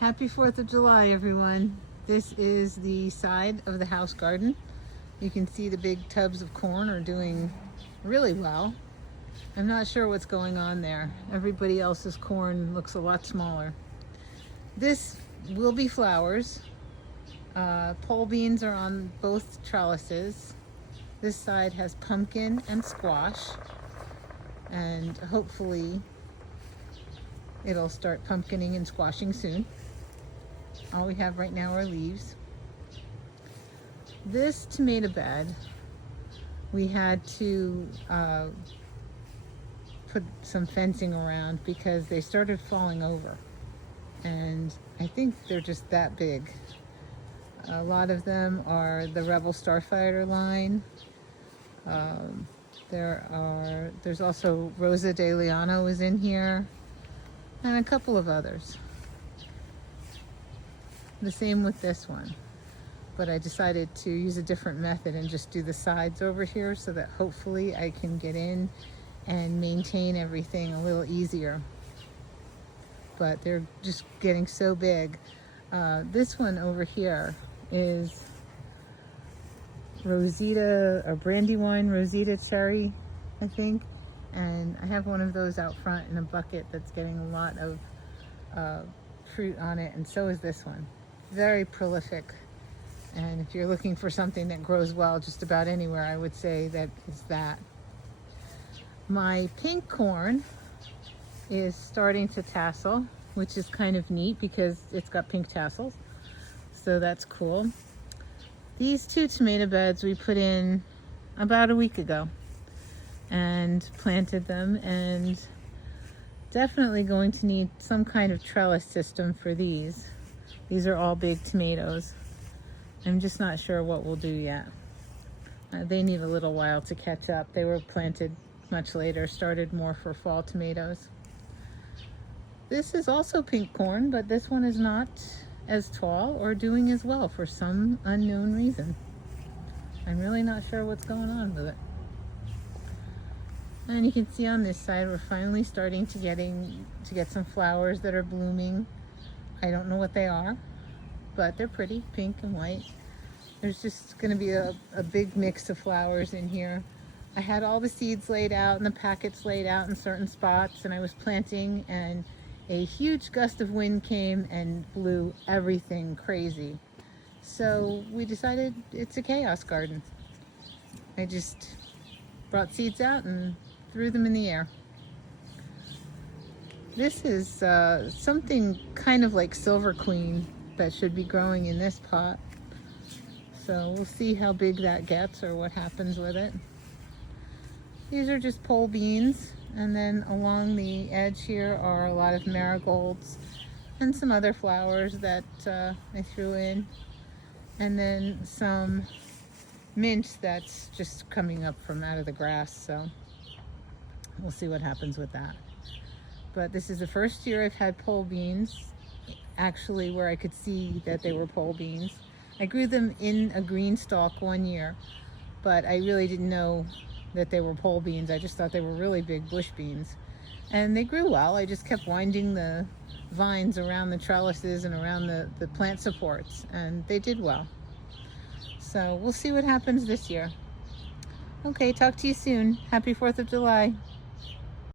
Happy 4th of July, everyone. This is the side of the house garden. You can see the big tubs of corn are doing really well. I'm not sure what's going on there. Everybody else's corn looks a lot smaller. This will be flowers. Pole beans are on both trellises. This side has pumpkin and squash, and hopefully it'll start pumpkining and squashing soon. All we have right now are leaves. This tomato bed, we had to put some fencing around because they started falling over. And I think they're just that big. A lot of them are the Rebel Starfighter line. There's also Rosa de Liano is in here, and a couple of others. The same with this one, but I decided to use a different method and just do the sides over here so that hopefully I can get in and maintain everything a little easier. But they're just getting so big. This one over here is Rosita, or Brandywine Rosita cherry, I think. And I have one of those out front in a bucket that's getting a lot of fruit on it, and so is this one. Very prolific. And if you're looking for something that grows well just about anywhere, I would say that is that. My pink corn is starting to tassel, which is kind of neat because it's got pink tassels. So that's cool. These two tomato beds we put in about a week ago and planted them, and definitely going to need some kind of trellis system for these. These are all big tomatoes. I'm just not sure what we'll do yet. They need a little while to catch up. They were planted much later, started more for fall tomatoes. This is also pink corn, but this one is not as tall or doing as well for some unknown reason. I'm really not sure what's going on with it. And you can see on this side we're finally starting to get some flowers that are blooming. I don't know what they are, but they're pretty, pink and white. There's just going to be a big mix of flowers in here. I had all the seeds laid out and the packets laid out in certain spots, and I was planting, and a huge gust of wind came and blew everything crazy. So we decided it's a chaos garden. I just brought seeds out and threw them in the air. This is something kind of like Silver Queen that should be growing in this pot. So we'll see how big that gets or what happens with it. These are just pole beans, and then along the edge here are a lot of marigolds and some other flowers that I threw in, and then some mint that's just coming up from out of the grass. So we'll see what happens with that. But this is the first year I've had pole beans, actually, where I could see that they were pole beans. I grew them in a green stalk one year, but I really didn't know that they were pole beans. I just thought they were really big bush beans. And they grew well. I just kept winding the vines around the trellises and around the plant supports, and they did well. So we'll see what happens this year. Okay, talk to you soon. Happy 4th of July.